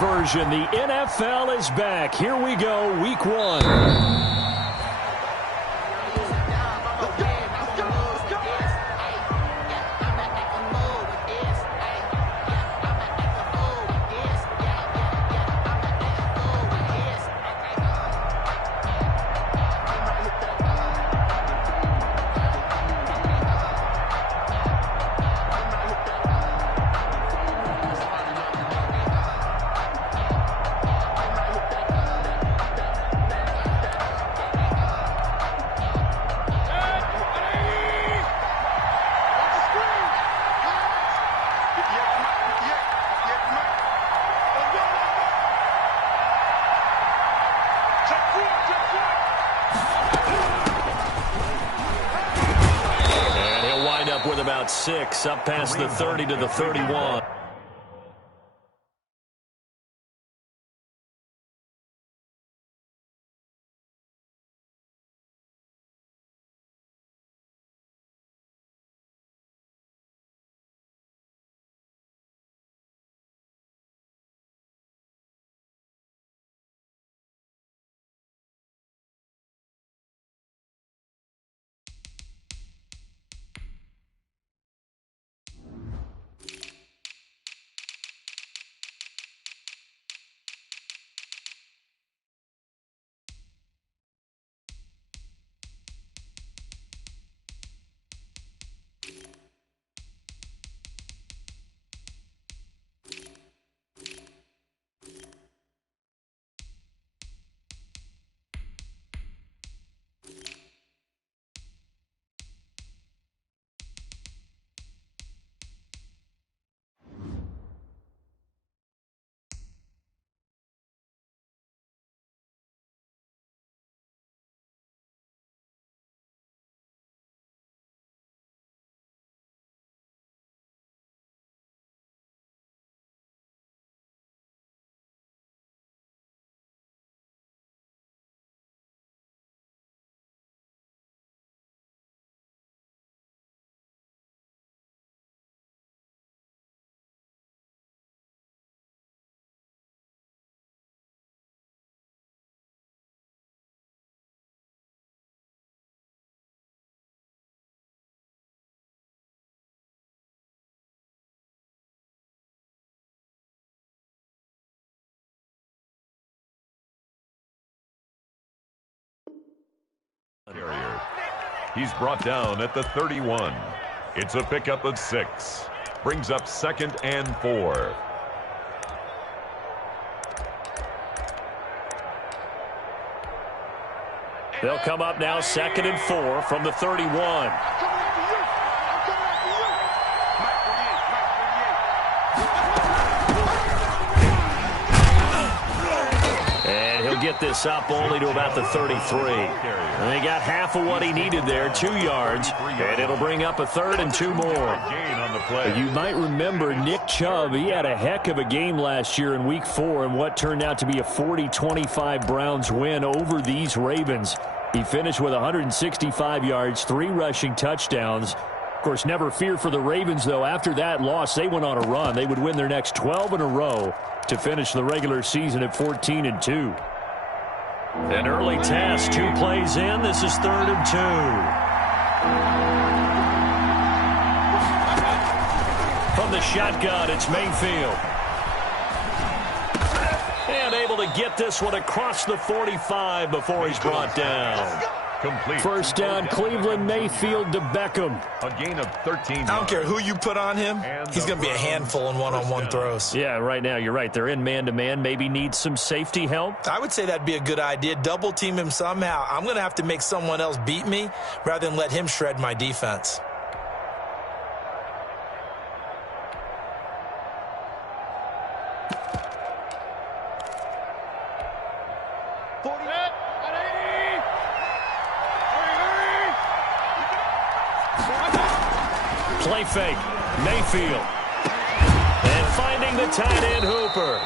version. The NFL is back. Here we go, week 1. With about 6 up past the 30 to the 31. He's brought down at the 31. It's a pickup of 6. Brings up 2nd and 4. They'll come up now 2nd and 4 from the 31. Get this up only to about the 33. And they got half of what he needed there, 2 yards, and it'll bring up a 3rd and 2 more. You might remember Nick Chubb. He had a heck of a game last year in week 4 in what turned out to be a 40-25 Browns win over these Ravens. He finished with 165 yards, 3 rushing touchdowns. Of course, never fear for the Ravens, though. After that loss, they went on a run. They would win their next 12 in a row to finish the regular season at 14-2. An early test, 2 plays in. This is 3rd and 2. From the shotgun, it's Mayfield. And able to get this one across the 45 before he's brought down. Complete. First down, Cleveland, Mayfield to Beckham. A gain of 13. I don't care who you put on him. He's going to be a handful in one-on-one throws. Yeah, right now you're right. They're in man-to-man. Maybe need some safety help. I would say that'd be a good idea. Double team him somehow. I'm going to have to make someone else beat me rather than let him shred my defense. Play fake, Mayfield. And finding the tight end, Hooper.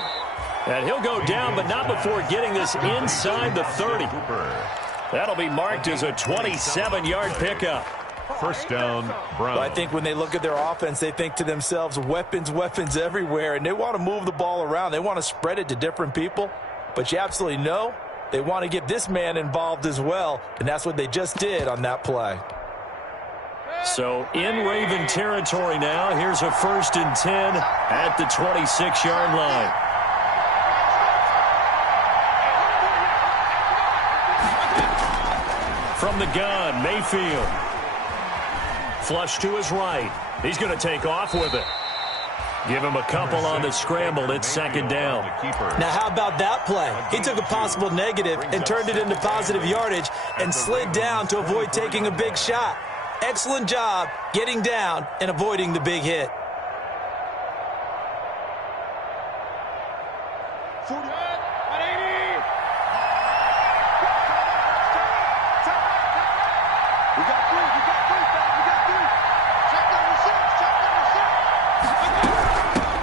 And he'll go down, but not before getting this inside the 30. That'll be marked as a 27-yard pickup. First down, Brown. Well, I think when they look at their offense, they think to themselves, weapons, weapons everywhere, and they want to move the ball around. They want to spread it to different people, but you absolutely know they want to get this man involved as well, and that's what they just did on that play. So in Raven territory now, here's a 1st and 10 at the 26-yard line. From the gun, Mayfield. Flush to his right. He's going to take off with it. Give him a couple on the scramble. It's 2nd down. Now, how about that play? He took a possible negative and turned it into positive yardage and slid down to avoid taking a big shot. Excellent job getting down and avoiding the big hit.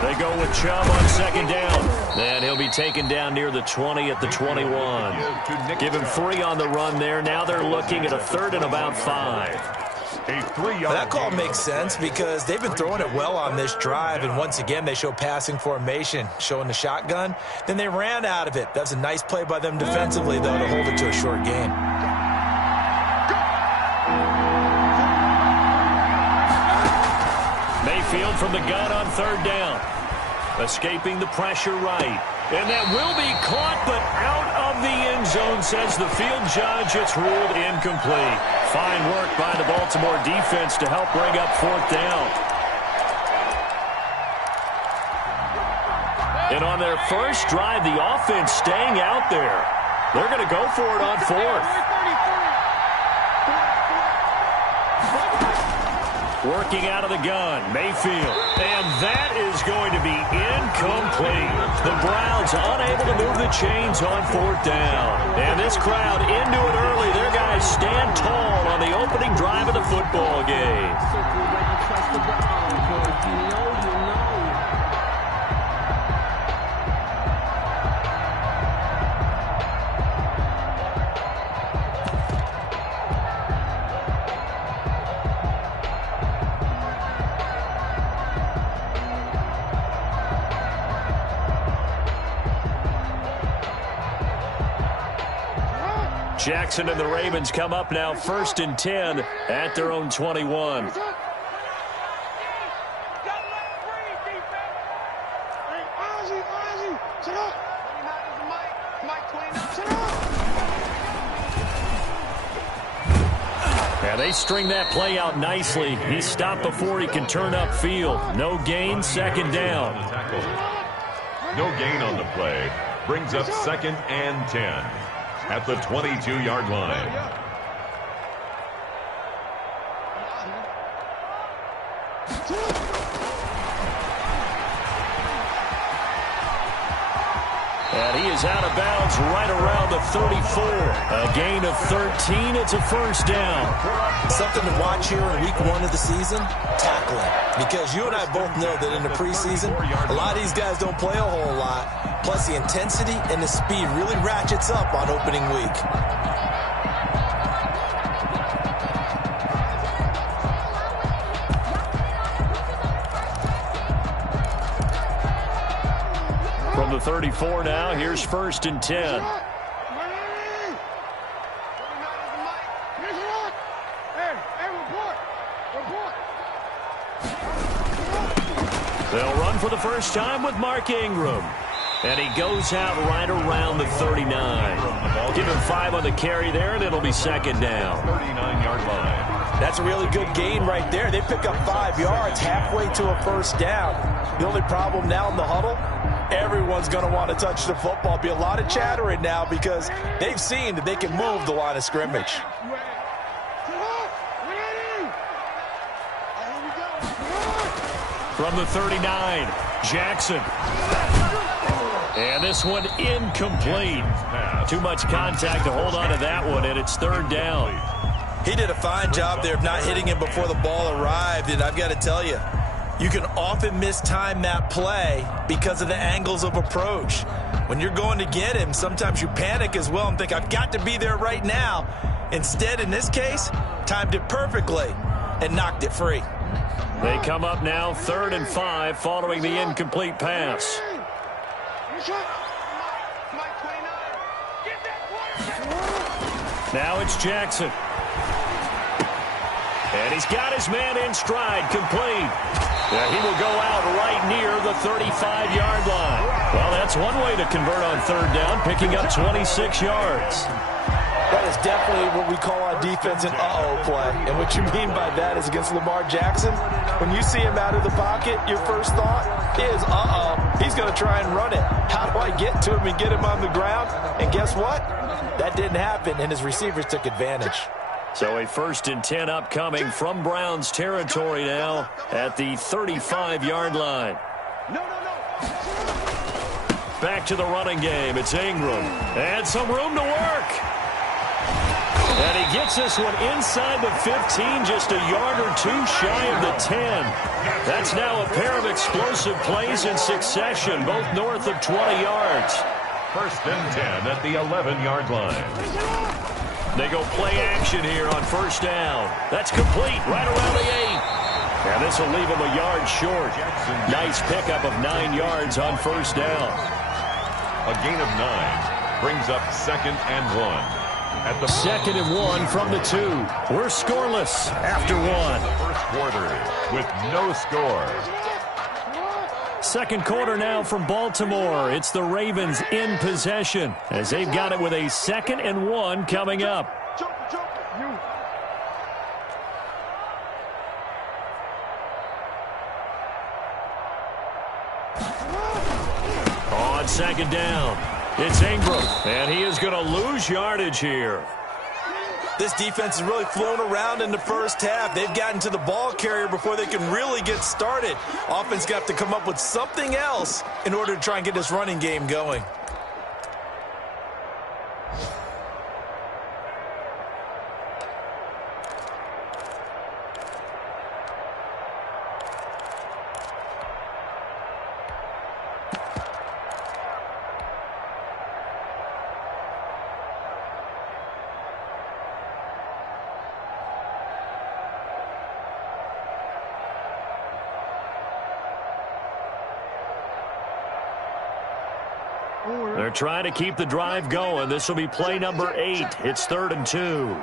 They go with Chubb on 2nd down. And he'll be taken down near the 20 at the 21. Give him 3 on the run there. Now they're looking at a 3rd and about 5. That call makes sense because they've been throwing it well on this drive, and once again they show passing formation, showing the shotgun. Then they ran out of it. That's a nice play by them defensively, though, to hold it to a short game. Mayfield from the gun on 3rd down. Escaping the pressure right. And that will be caught, but out of the end zone, says the field judge. It's ruled incomplete. Fine work by the Baltimore defense to help bring up 4th down. And on their first drive, the offense staying out there. They're going to go for it on 4th. Working out of the gun, Mayfield. And that is going to be incomplete. The Browns unable to move the chains on 4th down. And this crowd into it early. Their guys stand tall on the opening drive of the football game. Jackson and the Ravens come up now 1st and 10 at their own 21. Yeah, they string that play out nicely. He's stopped before he can turn upfield. No gain, 2nd down. No gain on the play. Brings up 2nd and 10. At the 22-yard line. And he is out of bounds right around the 34. A gain of 13. It's a 1st down. Something to watch here in week 1 of the season, tackling. Because you and I both know that in the preseason, a lot of these guys don't play a whole lot. Plus, the intensity and the speed really ratchets up on opening week. From the 34 now, here's 1st and 10. They'll run for the first time with Mark Ingram. And he goes out right around the 39. Give him 5 on the carry there, and it'll be 2nd down. 39-yard line. That's a really good gain right there. They pick up 5 yards halfway to a 1st down. The only problem now in the huddle, everyone's going to want to touch the football. Be a lot of chattering now because they've seen that they can move the line of scrimmage. From the 39, Jackson. And this one incomplete. Too much contact to hold on to that one, and it's 3rd down. He did a fine job there of not hitting him before the ball arrived, and I've got to tell you, you can often mistime that play because of the angles of approach. When you're going to get him, sometimes you panic as well and think, I've got to be there right now. Instead, in this case, timed it perfectly. and knocked it free. They come up now 3rd and 5 following the incomplete pass. Now it's Jackson. And he's got his man in stride, complete. He will go out right near the 35-yard line. Well, that's one way to convert on 3rd down, picking up 26 yards. That is definitely what we call on defense an uh-oh play. And what you mean by that is against Lamar Jackson, when you see him out of the pocket, your first thought is, uh-oh, he's going to try and run it. How do I get to him and get him on the ground? And guess what? That didn't happen, and his receivers took advantage. So a 1st and 10 upcoming from Browns territory now at the 35-yard line. Back to the running game. It's Ingram. And some room to work. And he gets this one inside the 15, just a yard or two shy of the 10. That's now a pair of explosive plays in succession, both north of 20 yards. 1st and 10 at the 11-yard line. They go play action here on 1st down. That's complete right around the 8. And this will leave him a yard short. Nice pickup of 9 yards on 1st down. A gain of 9 brings up 2nd and 1. At the 2nd and 1 from the 2. We're scoreless after 1. First quarter with no score. 2nd quarter now from Baltimore. It's the Ravens in possession as they've got it with a 2nd and 1 coming up. On 2nd down, it's Ingram, and he is going to lose yardage here. This defense has really flown around in the first half. They've gotten to the ball carrier before they can really get started. Offense got to come up with something else in order to try and get this running game going. They're trying to keep the drive going. This will be play number 8. It's 3rd and 2.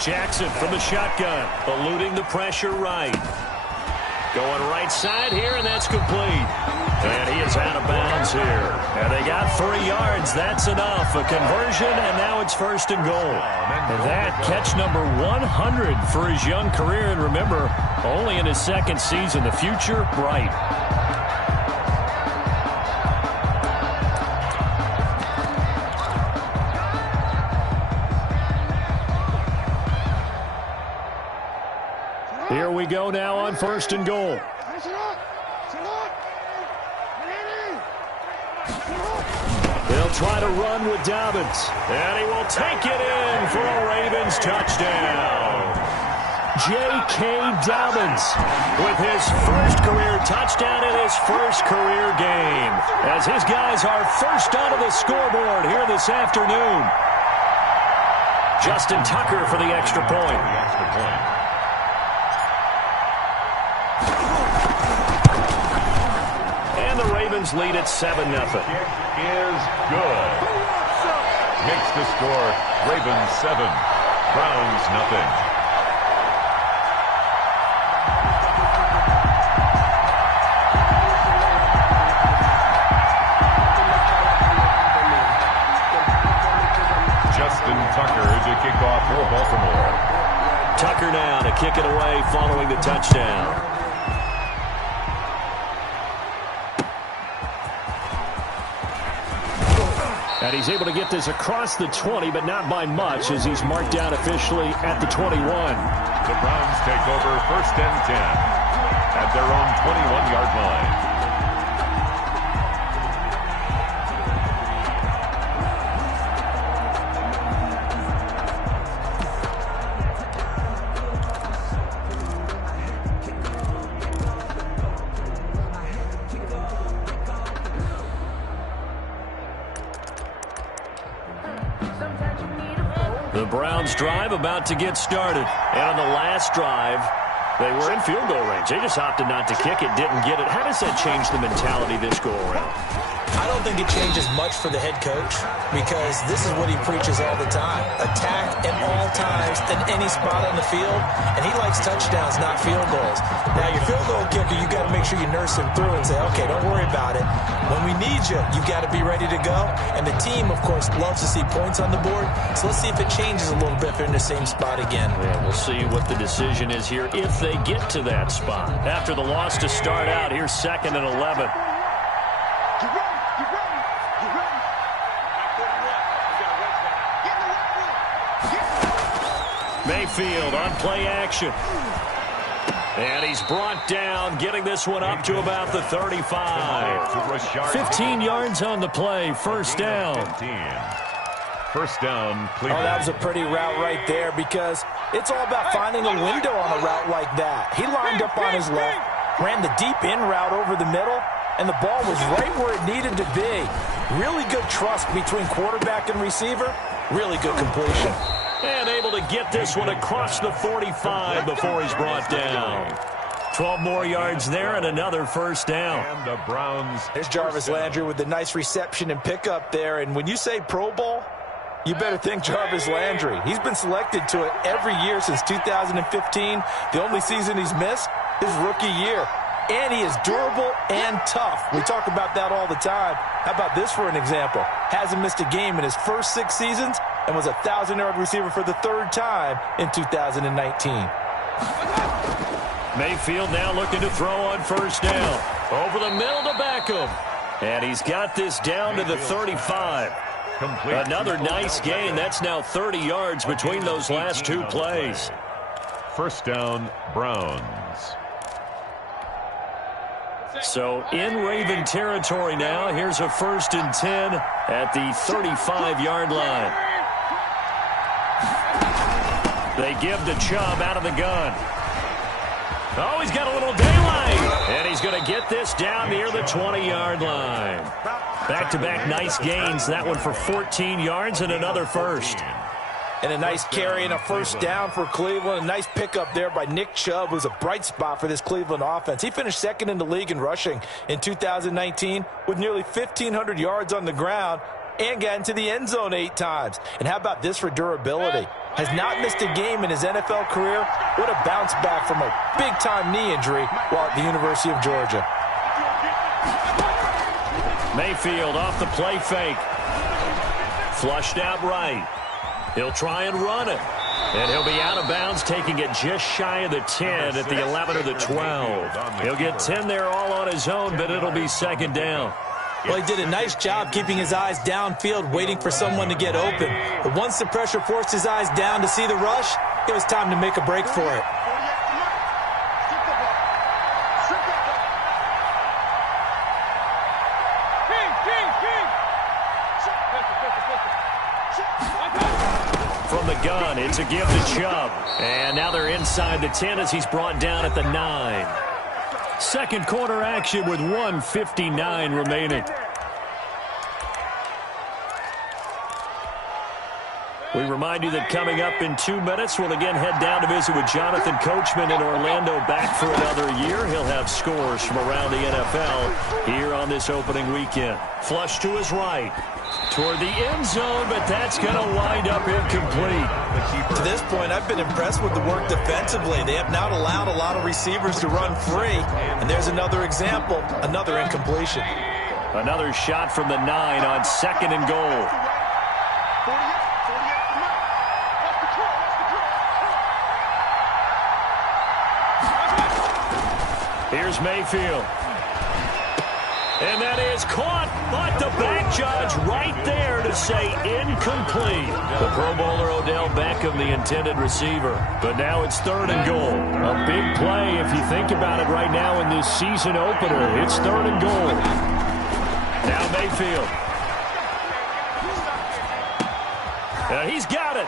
Jackson from the shotgun, eluding the pressure right. Going right side here, and that's complete. And he is out of bounds here. And they got 3 yards. That's enough. A conversion, and now it's 1st and goal. And that catch number 100 for his young career. And remember, only in his 2nd season. The future, bright. Here we go now on 1st and goal. They'll try to run with Dobbins. And he will take it in for a Ravens touchdown. J.K. Dobbins with his first career touchdown in his first career game. As his guys are first onto the scoreboard here this afternoon. Justin Tucker for the extra point. And the Ravens lead at 7-0. Is good. Makes the score Ravens 7, Browns nothing. Justin Tucker to kick off for Baltimore. Tucker now to kick it away following the touchdown. And he's able to get this across the 20, but not by much, as he's marked down officially at the 21. The Browns take over 1st and 10 at their own 21-yard line. The Browns drive about to get started. And on the last drive, they were in field goal range. They just opted not to kick it, didn't get it. How does that change the mentality this go around? I don't think it changes much for the head coach because this is what he preaches all the time. Attack at all times in any spot on the field, and he likes touchdowns, not field goals. Now, your field goal kicker, you got to make sure you nurse him through and say, okay, don't worry about it. When we need you, you got to be ready to go. And the team, of course, loves to see points on the board. So let's see if it changes a little bit if they're in the same spot again. Yeah, we'll see what the decision is here if they get to that spot. After the loss to start out, here's 2nd and 11. Mayfield on play action. And he's brought down, getting this one up to about the 35. 15 yards on the play, first down. First down, Cleveland. Oh, that was a pretty route right there because it's all about finding a window on a route like that. He lined up on his left, ran the deep in route over the middle, and the ball was right where it needed to be. Really good trust between quarterback and receiver. Really good completion. And able to get this one across the 45 before he's brought down. 12 more yards there and another first down. And the Browns. There's Jarvis Landry with the nice reception and pickup there. And when you say Pro Bowl, you better think Jarvis Landry. He's been selected to it every year since 2015. The only season he's missed is rookie year. And he is durable and tough. We talk about that all the time. How about this for an example? Hasn't missed a game in his first 6 seasons and was a 1,000-yard receiver for the 3rd time in 2019. Mayfield now looking to throw on first down. Over the middle to Beckham. And he's got this down to the 35. Another nice gain. That's now 30 yards between those last 2 plays. First down, Browns. So in Raven territory now. Here's a 1st and 10 at the 35-yard line. They give to Chubb out of the gun. Oh, he's got a little daylight. And he's going to get this down near the 20-yard line. Back-to-back nice gains. That one for 14 yards and another first. And a nice carry and a first down for Cleveland. A nice pickup there by Nick Chubb, who's a bright spot for this Cleveland offense. He finished 2nd in the league in rushing in 2019 with nearly 1,500 yards on the ground and got into the end zone 8 times. And how about this for durability? Has not missed a game in his NFL career. What a bounce back from a big-time knee injury while at the University of Georgia. Mayfield off the play fake. Flushed out right. He'll try and run it. And he'll be out of bounds, taking it just shy of the 10 at the 11 or the 12. He'll get 10 there all on his own, but it'll be 2nd down. Well, he did a nice job keeping his eyes downfield, waiting for someone to get open. But once the pressure forced his eyes down to see the rush, it was time to make a break for it. From the gun, it's a give to Chubb. And now they're inside the 10 as he's brought down at the 9. Second quarter action with 1:59 remaining. We remind you that coming up in 2 minutes, we'll again head down to visit with Jonathan Coachman in Orlando, back for another year. He'll have scores from around the NFL here on this opening weekend. Flush to his right, toward the end zone, but that's going to wind up incomplete. To this point, I've been impressed with the work defensively. They have not allowed a lot of receivers to run free. And there's another example, another incompletion. Another shot from the 9 on 2nd and goal. Here's Mayfield. And that is caught, but the back judge right there to say incomplete. The Pro Bowler Odell Beckham, the intended receiver. But now it's 3rd and goal. A big play if you think about it right now in this season opener. It's 3rd and goal. Now Mayfield. He's got it.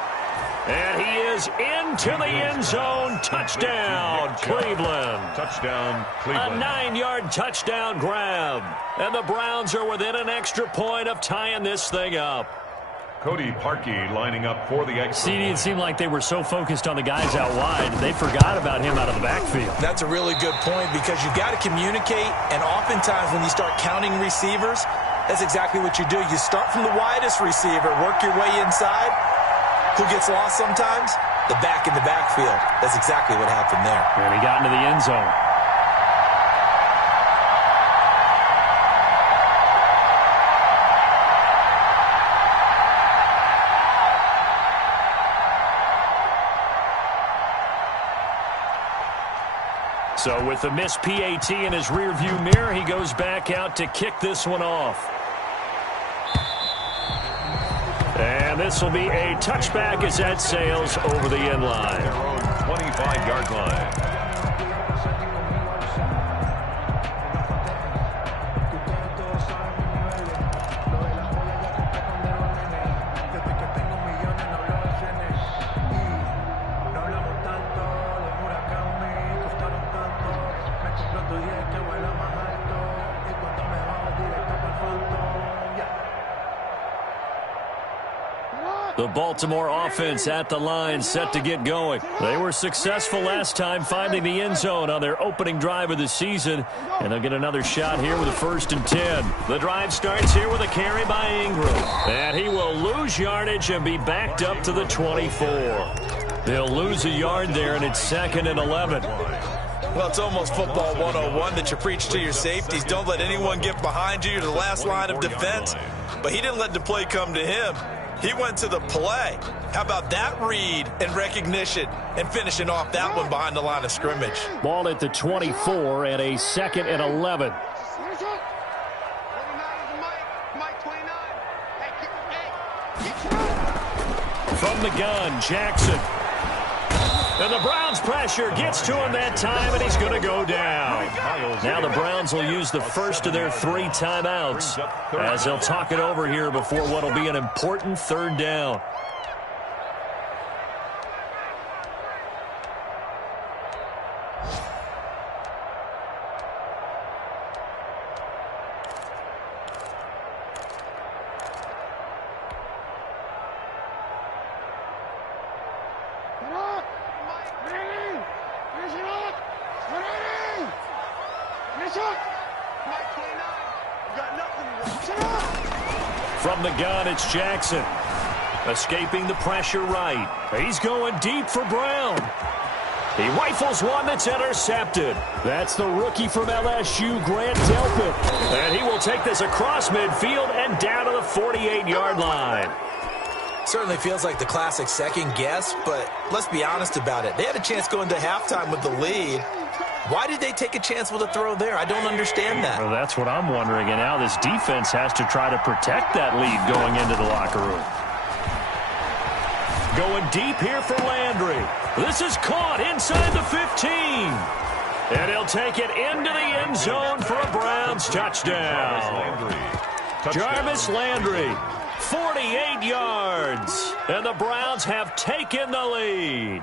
And he is into the end zone. Touchdown, Cleveland. Touchdown, Cleveland. A 9-yard touchdown grab. And the Browns are within an extra point of tying this thing up. Cody Parkey lining up for the extra CD, it seemed like they were so focused on the guys out wide, they forgot about him out of the backfield. That's a really good point because you've got to communicate, and oftentimes when you start counting receivers, that's exactly what you do. You start from the widest receiver, work your way inside. Who gets lost sometimes? The back in the backfield. That's exactly what happened there. And he got into the end zone. So with the missed PAT in his rearview mirror, he goes back out to kick this one off. And this will be a touchback as that sails over the end line. 25-yard line. The Baltimore offense at the line, set to get going. They were successful last time finding the end zone on their opening drive of the season, and they'll get another shot here with a 1st and 10. The drive starts here with a carry by Ingram, and he will lose yardage and be backed up to the 24. They'll lose a yard there, and it's 2nd and 11. Well, it's almost football 101 that you preach to your safeties. Don't let anyone get behind you. You're the last line of defense. But he didn't let the play come to him. He went to the play. How about that read and recognition and finishing off that one behind the line of scrimmage? Ball at the 24 and a 2nd and 11. From the gun, Jackson. And the Browns pressure gets to him that time, and he's going to go down. Now the Browns will use the first of their 3 timeouts as they'll talk it over here before what will be an important 3rd down. From the gun, it's Jackson. Escaping the pressure right. He's going deep for Brown. He rifles one that's intercepted. That's the rookie from LSU, Grant Delpit. And he will take this across midfield and down to the 48-yard line. Certainly feels like the classic second guess, but let's be honest about it. They had a chance going to halftime with the lead. Why did they take a chance with a throw there? I don't understand that. Well, that's what I'm wondering. And now this defense has to try to protect that lead going into the locker room. Going deep here for Landry. This is caught inside the 15. And he'll take it into the end zone for a Browns touchdown. Jarvis Landry, 48 yards. And the Browns have taken the lead.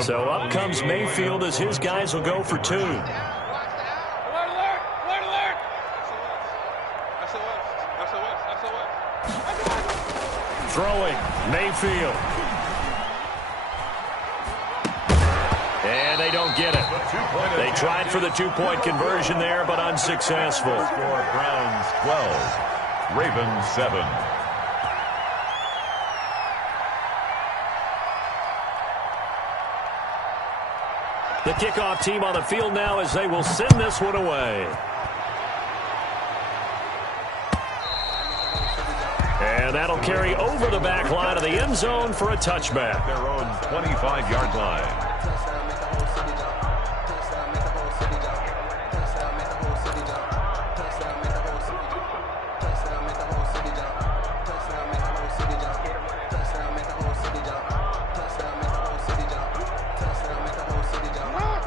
So up comes Mayfield as his guys will go for 2. Throwing, Mayfield. And they don't get it. They tried for the 2-point conversion there, but unsuccessful. Score Browns 12, Ravens 7. The kickoff team on the field now as they will send this one away. And that'll carry over the back line of the end zone for a touchback. Their own 25-yard line.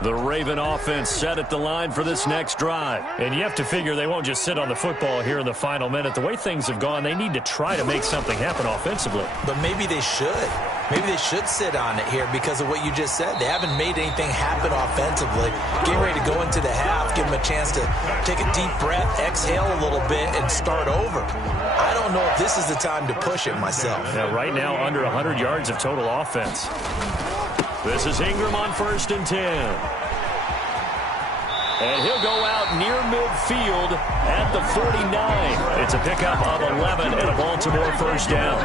The Raven offense set at the line for this next drive. And you have to figure they won't just sit on the football here in the final minute. The way things have gone, they need to try to make something happen offensively. But maybe they should. Maybe they should sit on it here because of what you just said. They haven't made anything happen offensively. Getting ready to go into the half, give them a chance to take a deep breath, exhale a little bit, and start over. I don't know if this is the time to push it myself. Yeah, right now, under 100 yards of total offense. This is Ingram on 1st and 10. And he'll go out near midfield at the 49. It's a pickup of 11 and a Baltimore first down.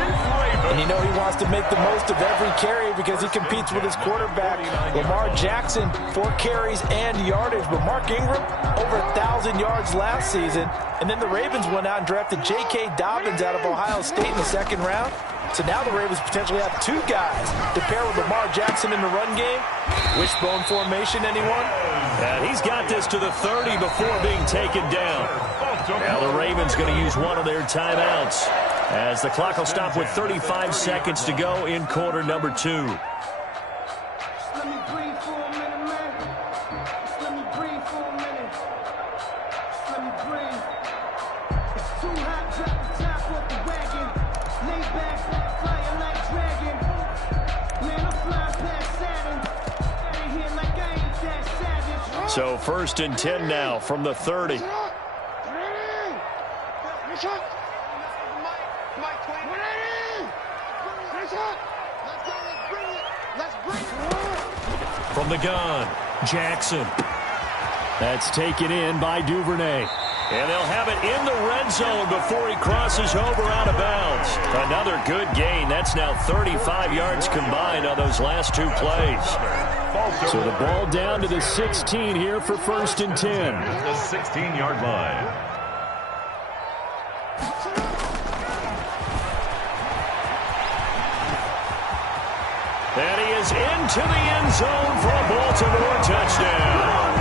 And you know he wants to make the most of every carry because he competes with his quarterback, Lamar Jackson, 4 carries and yardage. But Mark Ingram, over 1,000 yards last season. And then the Ravens went out and drafted J.K. Dobbins out of Ohio State in the 2nd round. So now the Ravens potentially have 2 guys to pair with Lamar Jackson in the run game. Wishbone formation, anyone? And he's got this to the 30 before being taken down. Now the Ravens going to use one of their timeouts as the clock will stop with 35 seconds to go in quarter number 2. So 1st and 10 now from the 30. From the gun, Jackson. That's taken in by Duvernay. And they'll have it in the red zone before he crosses over out of bounds. Another good gain. That's now 35 yards combined on those last 2 plays. So the ball down to the 16 here for 1st and 10. The 16-yard line. And he is into the end zone for a Baltimore touchdown.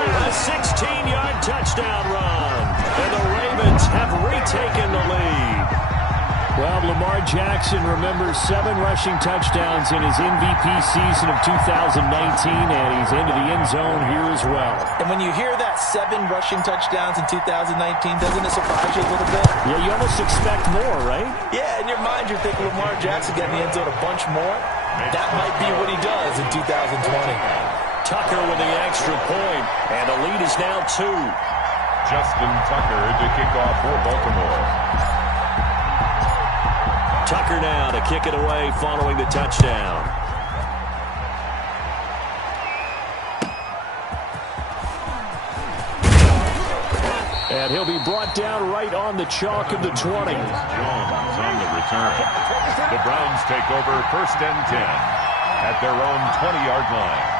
A 16-yard touchdown run. And the Ravens have retaken the lead. Well, Lamar Jackson remembers 7 rushing touchdowns in his MVP season of 2019, and he's into the end zone here as well. And when you hear that 7 rushing touchdowns in 2019, doesn't it surprise you a little bit? Yeah, you almost expect more, right? Yeah, in your mind you're thinking Lamar Jackson got in the end zone a bunch more. That might be what he does in 2020. Tucker with the extra point, and the lead is now 2. Justin Tucker to kick off for Baltimore. Tucker now to kick it away following the touchdown. And he'll be brought down right on the chalk of the 20. Jones on the return. The Browns take over 1st and 10 at their own 20-yard line.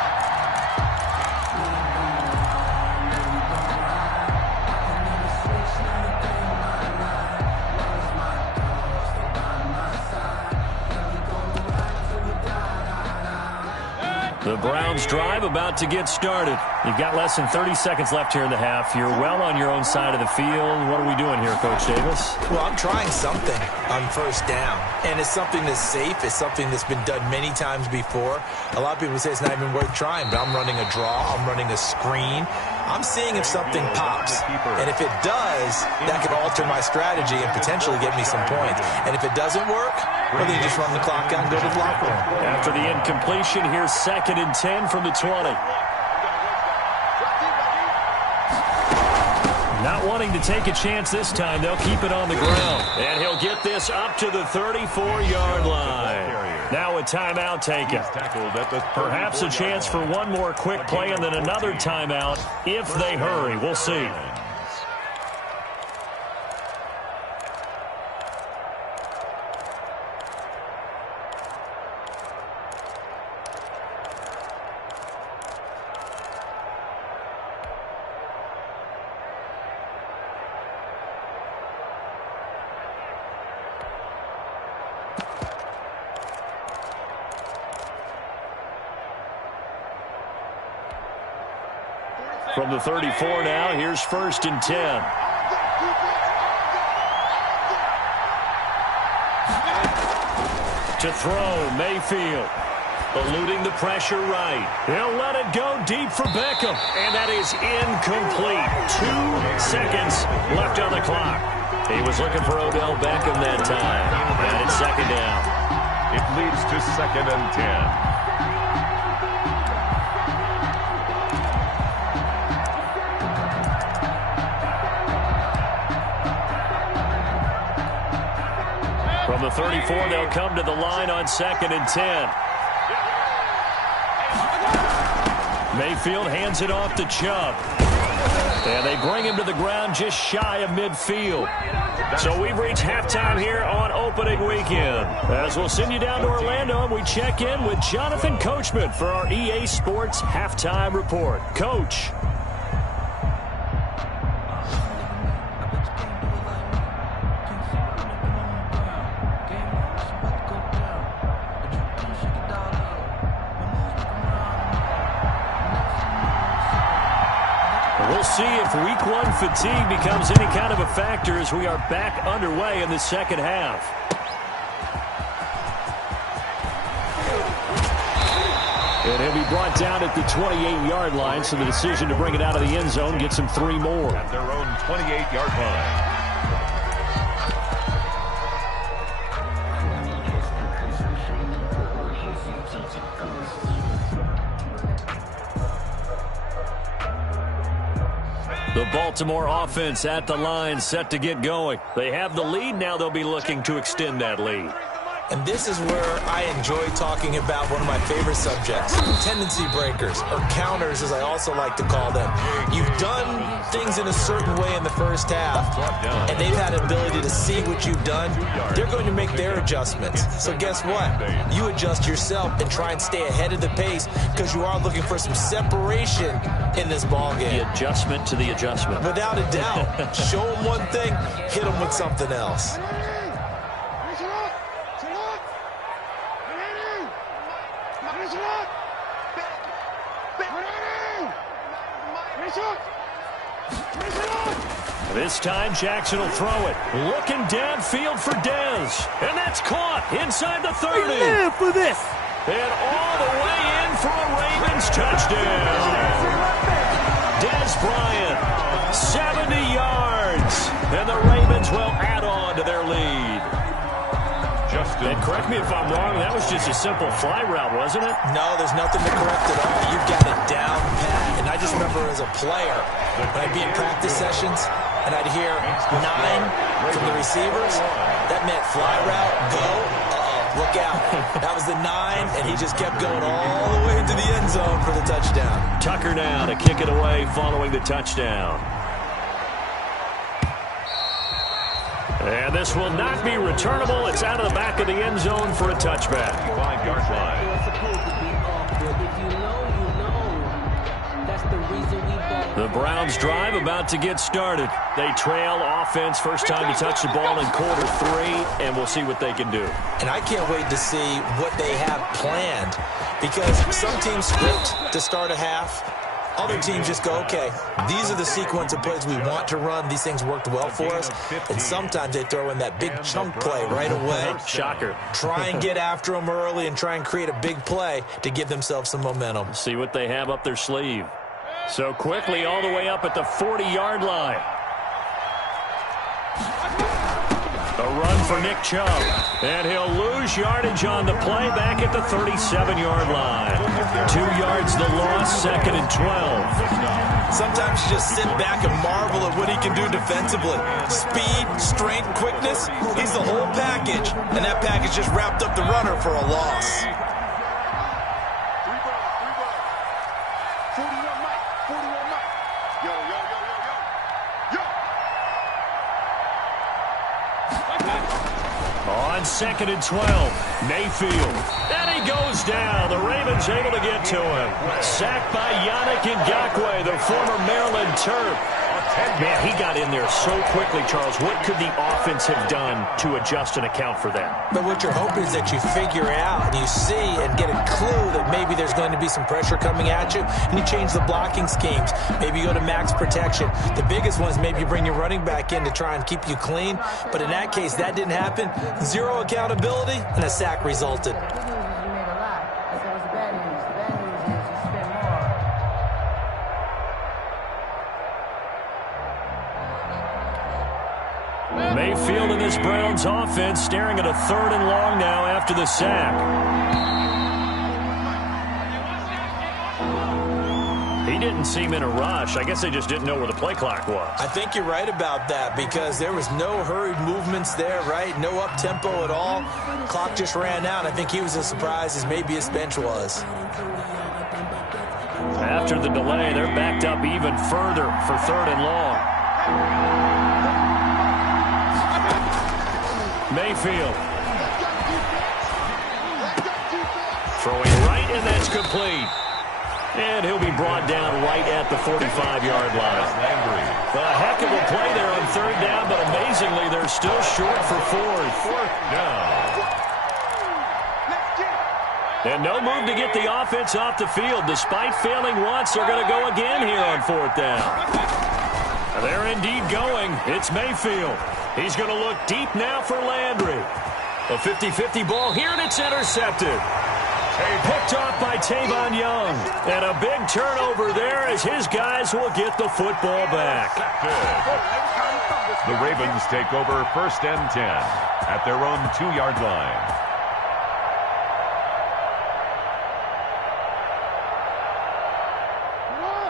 The Browns drive about to get started. You've got less than 30 seconds left here in the half. You're well on your own side of the field. What are we doing here, Coach Davis? Well, I'm trying something on 1st down. And it's something that's safe. It's something that's been done many times before. A lot of people say it's not even worth trying, but I'm running a draw. I'm running a screen. I'm seeing if something pops. And if it does, that could alter my strategy and potentially get me some points. And if it doesn't work, well, then you just run the clock out and go to the locker room. After the incompletion, here's 2nd and 10 from the 20. Not wanting to take a chance this time, they'll keep it on the ground. And he'll get this up to the 34-yard line. Now a timeout taken. Perhaps a chance for one more quick play and then another timeout if they hurry. We'll see. From the 34 now, here's 1st and 10. To throw, Mayfield. Eluding the pressure right. He'll let it go deep for Beckham. And that is incomplete. 2 seconds left on the clock. He was looking for Odell Beckham that time. And it's 2nd down. It leads to 2nd and 10. From the 34, they'll come to the line on 2nd and 10. Mayfield hands it off to Chubb. And they bring him to the ground just shy of midfield. So we've reached halftime here on opening weekend. As we'll send you down to Orlando, and we check in with Jonathan Coachman for our EA Sports Halftime Report. Coach. We'll see if week one fatigue becomes any kind of a factor as we are back underway in the second half. And he'll be brought down at the 28-yard line, so the decision to bring it out of the end zone gets him 3 more. At their own 28-yard line. The Baltimore offense at the line, set to get going. They have the lead. Now they'll be looking to extend that lead. And this is where I enjoy talking about one of my favorite subjects, tendency breakers, or counters as I also like to call them. You've done things in a certain way in the first half, and they've had an ability to see what you've done. They're going to make their adjustments. So guess what? You adjust yourself and try and stay ahead of the pace because you are looking for some separation in this ball game. The adjustment to the adjustment. Without a doubt. Show them one thing, hit them with something else. This time Jackson will throw it. Looking downfield for Dez. And that's caught inside the 30. Live for this. And all the way in for a Ravens touchdown. Dez Bryant, 70 yards. And the Ravens will add on to their lead. And correct me if I'm wrong, that was just a simple fly route, wasn't it? No, there's nothing to correct at all. You've got it down pat. And I just remember as a player, when I'd be in practice sessions, and I'd hear 9 from the receivers, that meant fly route, go, look out. That was the 9, and he just kept going all the way into the end zone for the touchdown. Tucker now to kick it away following the touchdown. And this will not be returnable. It's out of the back of the end zone for a touchback. 5-yard line. The Browns drive about to get started. They trail offense, first time to touch the ball in quarter 3, and we'll see what they can do. And I can't wait to see what they have planned, because some teams script to start a half. Other teams just go, okay, these are the sequence of plays we want to run. These things worked well for us. And sometimes they throw in that big chunk play right away. Shocker. Try and get after them early and try and create a big play to give themselves some momentum. See what they have up their sleeve. So quickly all the way up at the 40-yard line. A run for Nick Chubb. And he'll lose yardage on the play back at the 37-yard line. 2 yards the loss, 2nd and 12. Sometimes you just sit back and marvel at what he can do defensively. Speed, strength, quickness, he's the whole package. And that package just wrapped up the runner for a loss. On 2nd and 12, Mayfield. And he goes down. The Ravens able to get to him. Sacked by Yannick Ngakoue, the former Maryland Terp. Man, he got in there so quickly, Charles. What could the offense have done to adjust and account for that? But what you're hoping is that you figure out and you see and get a clue that maybe there's going to be some pressure coming at you, and you change the blocking schemes. Maybe you go to max protection. The biggest one is maybe you bring your running back in to try and keep you clean. But in that case, that didn't happen. Zero accountability, and a sack resulted. Mayfield and this Browns offense staring at a 3rd and long now after the sack. He didn't seem in a rush. I guess they just didn't know where the play clock was. I think you're right about that because there was no hurried movements there, right? No up-tempo at all. Clock just ran out. I think he was as surprised as maybe his bench was. After the delay, they're backed up even further for 3rd and long. Mayfield. Throwing right, and that's complete. And he'll be brought down right at the 45-yard line. A heck of a play there on 3rd down, but amazingly, they're still short for 4th. 4th down. And no move to get the offense off the field. Despite failing once, they're going to go again here on 4th down. They're indeed going. It's Mayfield. He's going to look deep now for Landry. A 50-50 ball here, and it's intercepted. Picked off by Tavon Young. And a big turnover there as his guys will get the football back. The Ravens take over 1st and 10 at their own 2-yard line.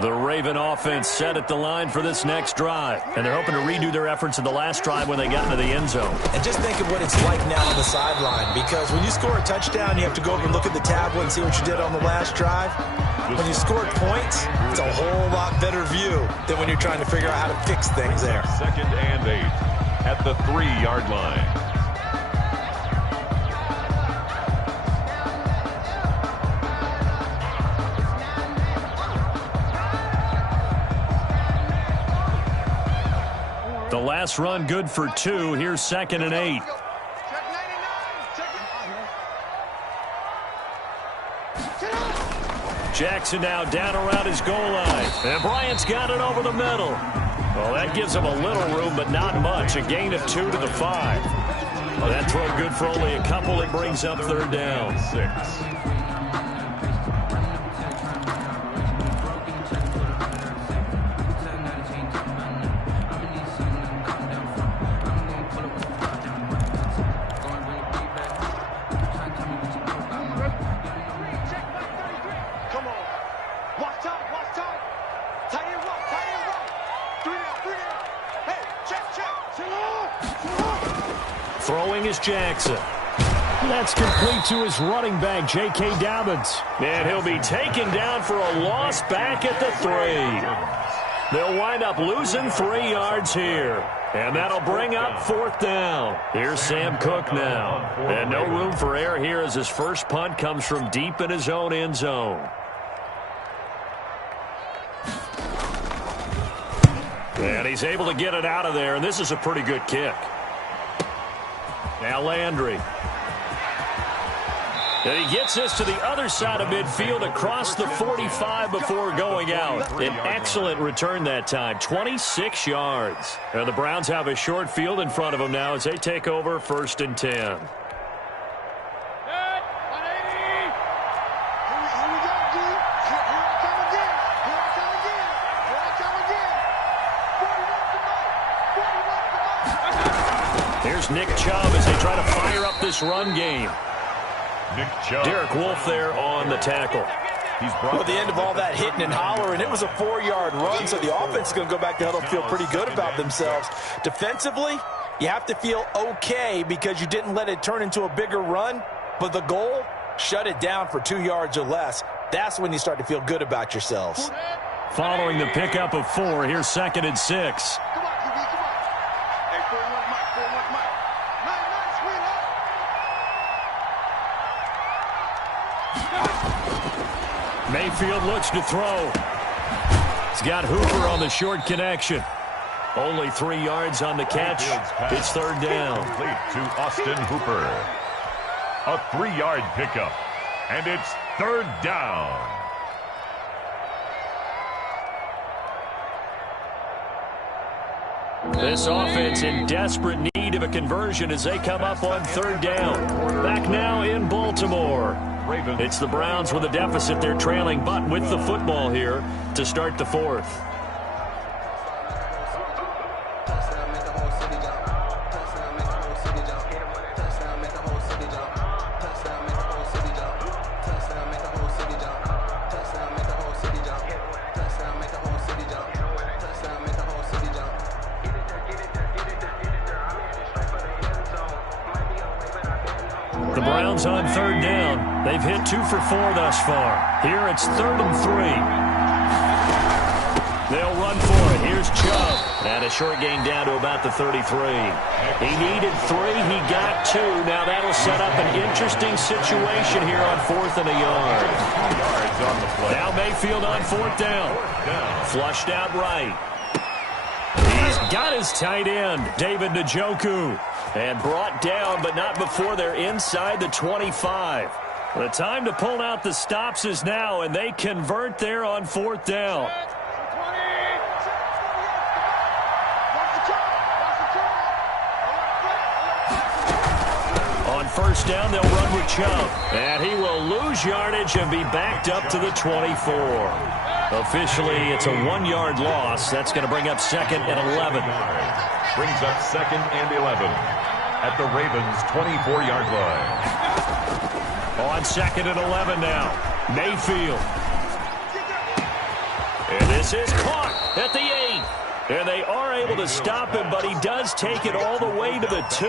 The Raven offense set at the line for this next drive. And they're hoping to redo their efforts in the last drive when they got into the end zone. And just think of what it's like now on the sideline. Because when you score a touchdown, you have to go over and look at the tablet and see what you did on the last drive. When you scored points, it's a whole lot better view than when you're trying to figure out how to fix things there. 2nd and 8 at the 3-yard line. The last run good for 2. Here's 2nd and 8. Jackson now down around his goal line. And Bryant's got it over the middle. Well, that gives him a little room, but not much. A gain of 2 to the 5. Well, that throw good for only a couple. It brings up 3rd down. 6. Throwing is Jackson. That's complete to his running back, J.K. Dobbins. And he'll be taken down for a loss back at the 3. They'll wind up losing 3 yards here. And that'll bring up 4th down. Here's Sam Cook now. And no room for error here as his first punt comes from deep in his own end zone. And he's able to get it out of there, and this is a pretty good kick. Now Landry. And he gets this to the other side of midfield across the 45 before going out. An excellent return that time, 26 yards. And the Browns have a short field in front of them now as they take over 1st and 10. Here's Nick Chubb as they try to fire up this run game. Nick Chubb. Derek Wolfe there on the tackle. Well, at the end of all that hitting and hollering, it was a 4-yard run, so the offense is going to go back to huddle, feel pretty good about themselves. Defensively, you have to feel okay because you didn't let it turn into a bigger run, but the goal, shut it down for 2 yards or less. That's when you start to feel good about yourselves. Following the pickup of 4, here's 2nd and 6. Mayfield looks to throw. He's got Hooper on the short connection. Only 3 yards on the catch. It's 3rd down. Complete to Austin Hooper. A 3-yard pickup. And it's 3rd down. This offense in desperate need of a conversion as they come up on 3rd down. Back now in Baltimore. It's the Browns with a deficit. They're trailing, but with the football here to start the 4th. The Browns on third down. They've hit 2 for 4 thus far. Here it's 3rd and 3. They'll run for it. Here's Chubb. And a short gain down to about the 33. He needed 3. He got 2. Now that'll set up an interesting situation here on 4th and a yard. Now Mayfield on 4th down. Flushed out right. He's got his tight end, David Njoku. And brought down, but not before they're inside the 25. The time to pull out the stops is now, and they convert there on 4th down. On 1st down, they'll run with Chubb. And he will lose yardage and be backed up to the 24. Officially, it's a 1-yard loss. That's going to bring up 2nd and 11. Brings up 2nd and 11 at the Ravens' 24-yard line. On 2nd and 11 now. Mayfield. And this is caught at the 8. And they are able to stop him, but he does take it all the way to the 2.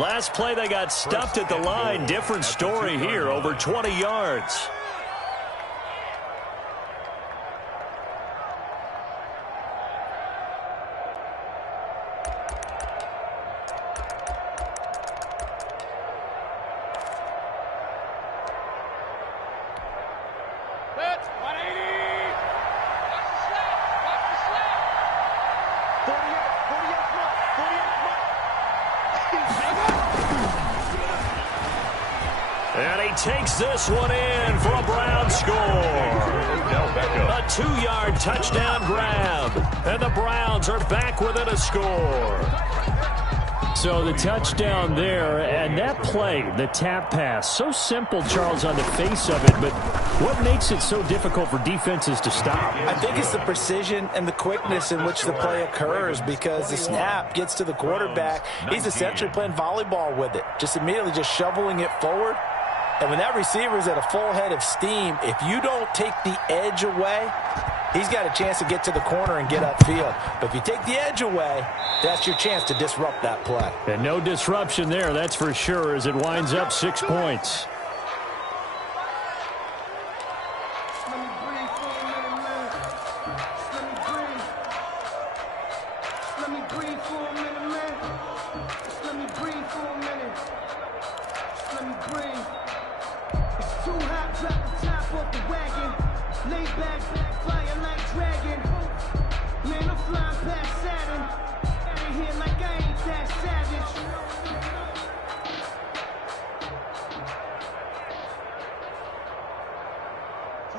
Last play, they got stuffed at the line. Different story here, over 20 yards. And he takes this one in for a Brown score. A 2-yard touchdown grab. And the Browns are back within a score. So the touchdown there, and that play, the tap pass, so simple, Charles, on the face of it, but what makes it so difficult for defenses to stop? I think it's the precision and the quickness in which the play occurs, because the snap gets to the quarterback. He's essentially playing volleyball with it, just immediately just shoveling it forward. And when that receiver's at a full head of steam, if you don't take the edge away, he's got a chance to get to the corner and get upfield. But if you take the edge away, that's your chance to disrupt that play. And no disruption there, that's for sure, as it winds up 6 points.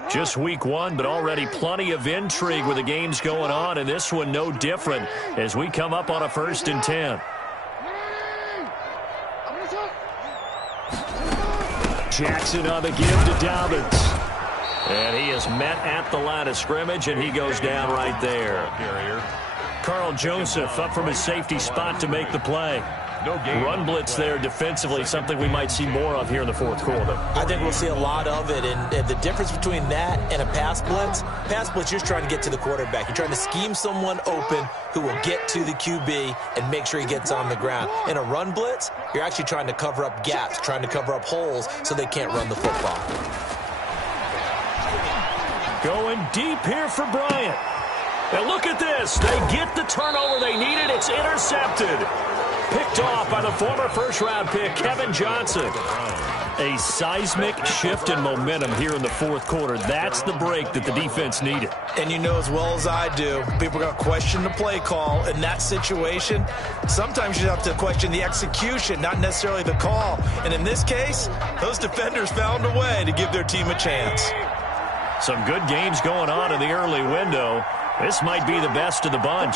Just week 1, but already plenty of intrigue with the games going on, and this one no different as we come up on a 1st and 10. Jackson on the give to Dobbins. And he is met at the line of scrimmage, and he goes down right there. Carl Joseph up from his safety spot to make the play. Run blitz there defensively, something we might see more of here in the 4th quarter. I think we'll see a lot of it, and the difference between that and a pass blitz, you're trying to get to the quarterback. You're trying to scheme someone open who will get to the QB and make sure he gets on the ground. In a run blitz, you're actually trying to cover up gaps, trying to cover up holes so they can't run the football. Going deep here for Bryant. And look at this. They get the turnover they needed. It's intercepted. Picked off by the former first-round pick, Kevin Johnson. A seismic shift in momentum here in the 4th quarter. That's the break that the defense needed. And you know as well as I do, people are going to question the play call in that situation. Sometimes you have to question the execution, not necessarily the call. And in this case, those defenders found a way to give their team a chance. Some good games going on in the early window. This might be the best of the bunch.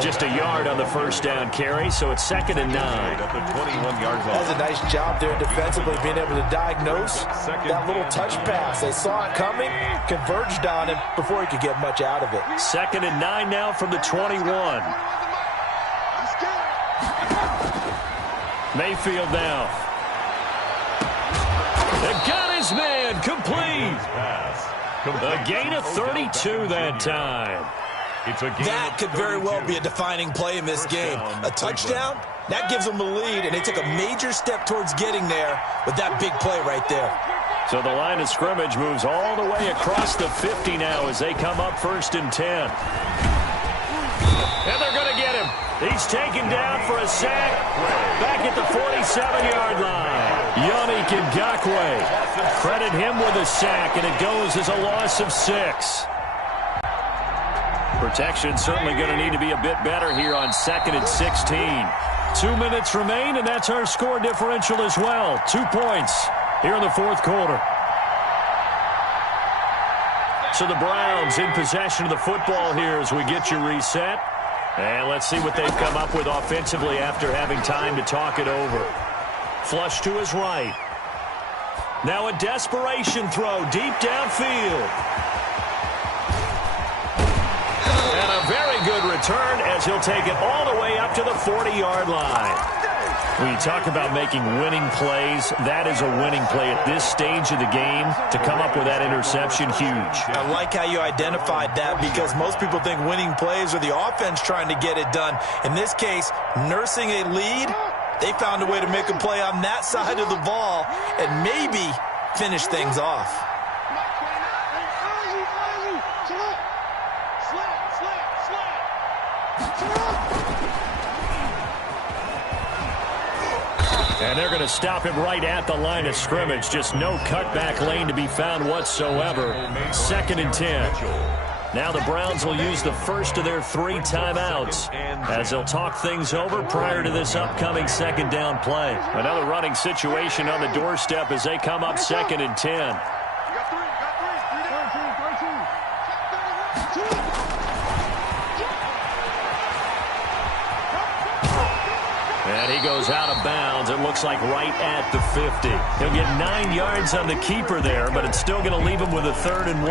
Just a yard on the 1st down carry, so it's 2nd and 9. At the 21-yard line. That's a nice job there defensively, being able to diagnose that little touch pass. They saw it coming, converged on him before he could get much out of it. 2nd and 9 now from the 21. Mayfield now. They got his man complete. A gain of 32 that time. That could very well be a defining play in this game. A touchdown, that gives them the lead, and they took a major step towards getting there with that big play right there. So the line of scrimmage moves all the way across the 50 now as they come up 1st and 10. And they're going to get him. He's taken down for a sack back at the 47-yard line. Yannick Ngakoue. Credit him with a sack, and it goes as a loss of 6. Protection certainly going to need to be a bit better here on 2nd and 16. 2 minutes remain, and that's our score differential as well. 2 points here in the 4th quarter. So the Browns in possession of the football here as we get you reset. And let's see what they've come up with offensively after having time to talk it over. Flush to his right. Now a desperation throw deep downfield. And a very good return as he'll take it all the way up to the 40-yard line. When you talk about making winning plays, that is a winning play at this stage of the game. To come up with that interception, huge. I like how you identified that because most people think winning plays are the offense trying to get it done. In this case, nursing a lead, they found a way to make a play on that side of the ball and maybe finish things off. And they're going to stop him right at the line of scrimmage. Just no cutback lane to be found whatsoever. 2nd and 10. Now the Browns will use the first of their 3 timeouts as they'll talk things over prior to this upcoming 2nd down play. Another running situation on the doorstep as they come up 2nd and 10. And he goes out of bounds, it looks like right at the 50. He'll get 9 yards on the keeper there, but it's still going to leave him with a 3rd and 1.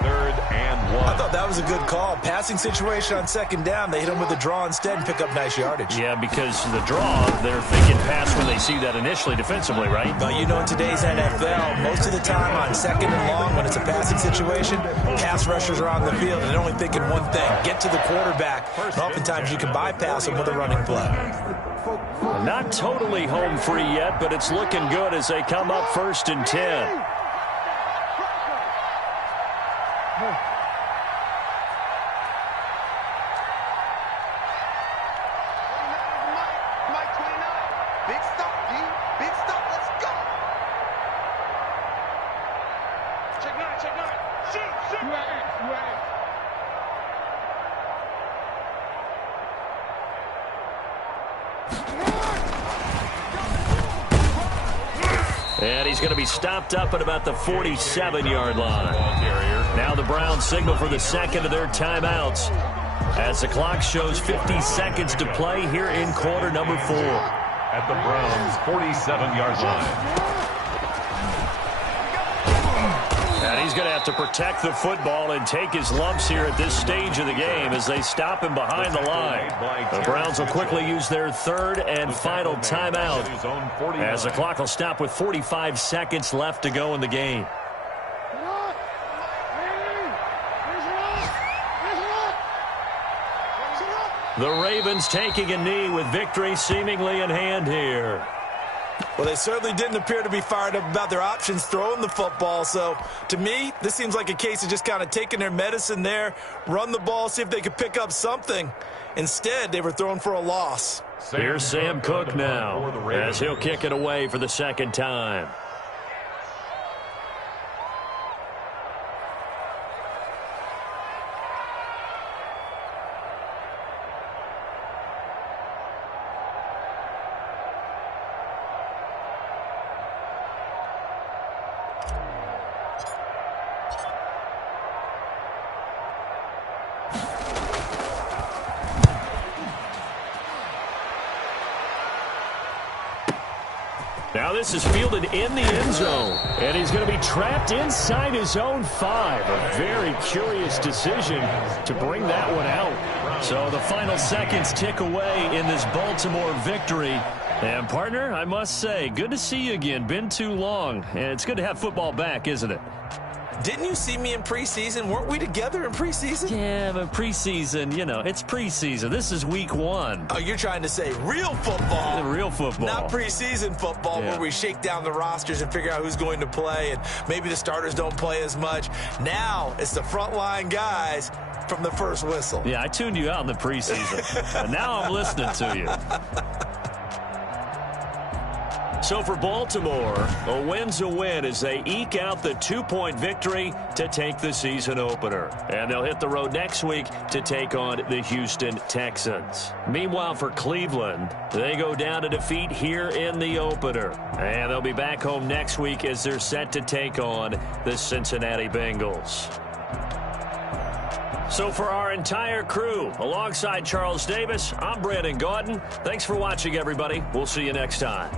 3rd and 1. I thought that was a good call. Passing situation on 2nd down, they hit him with the draw instead and pick up nice yardage. Yeah, because the draw, they're thinking pass when they see that initially defensively, right? But you know in today's NFL, most of the time on 2nd and long when it's a passing situation, pass rushers are on the field and they're only thinking one thing, get to the quarterback. And oftentimes you can bypass them with a running play. Not totally home free yet, but it's looking good as they come up 1st and 10. And he's going to be stopped up at about the 47-yard line. Now the Browns signal for the 2nd of their timeouts as the clock shows 50 seconds to play here in quarter number 4. At the Browns' 47-yard line. And he's going to have to protect the football and take his lumps here at this stage of the game as they stop him behind the line. The Browns will quickly use their 3rd and final timeout as the clock will stop with 45 seconds left to go in the game. The Ravens taking a knee with victory seemingly in hand here. Well, they certainly didn't appear to be fired up about their options throwing the football. So, to me, this seems like a case of just kind of taking their medicine there, run the ball, see if they could pick up something. Instead, they were throwing for a loss. Here's Sam Cook now as he'll kick it away for the 2nd time. Now this is fielded in the end zone, and he's going to be trapped inside his own 5. A very curious decision to bring that one out. So the final seconds tick away in this Baltimore victory. And, partner, I must say, good to see you again. Been too long. And it's good to have football back, isn't it? Didn't you see me in preseason? Weren't we together in preseason? Yeah, but preseason, you know, it's preseason. This is week 1. Oh, you're trying to say real football. Real football. Not preseason football where we shake down the rosters and figure out who's going to play, and maybe the starters don't play as much. Now it's the frontline guys from the first whistle. Yeah, I tuned you out in the preseason. And now I'm listening to you. So for Baltimore, a win's a win as they eke out the 2-point victory to take the season opener. And they'll hit the road next week to take on the Houston Texans. Meanwhile, for Cleveland, they go down to defeat here in the opener. And they'll be back home next week as they're set to take on the Cincinnati Bengals. So for our entire crew, alongside Charles Davis, I'm Brandon Gaudin. Thanks for watching, everybody. We'll see you next time.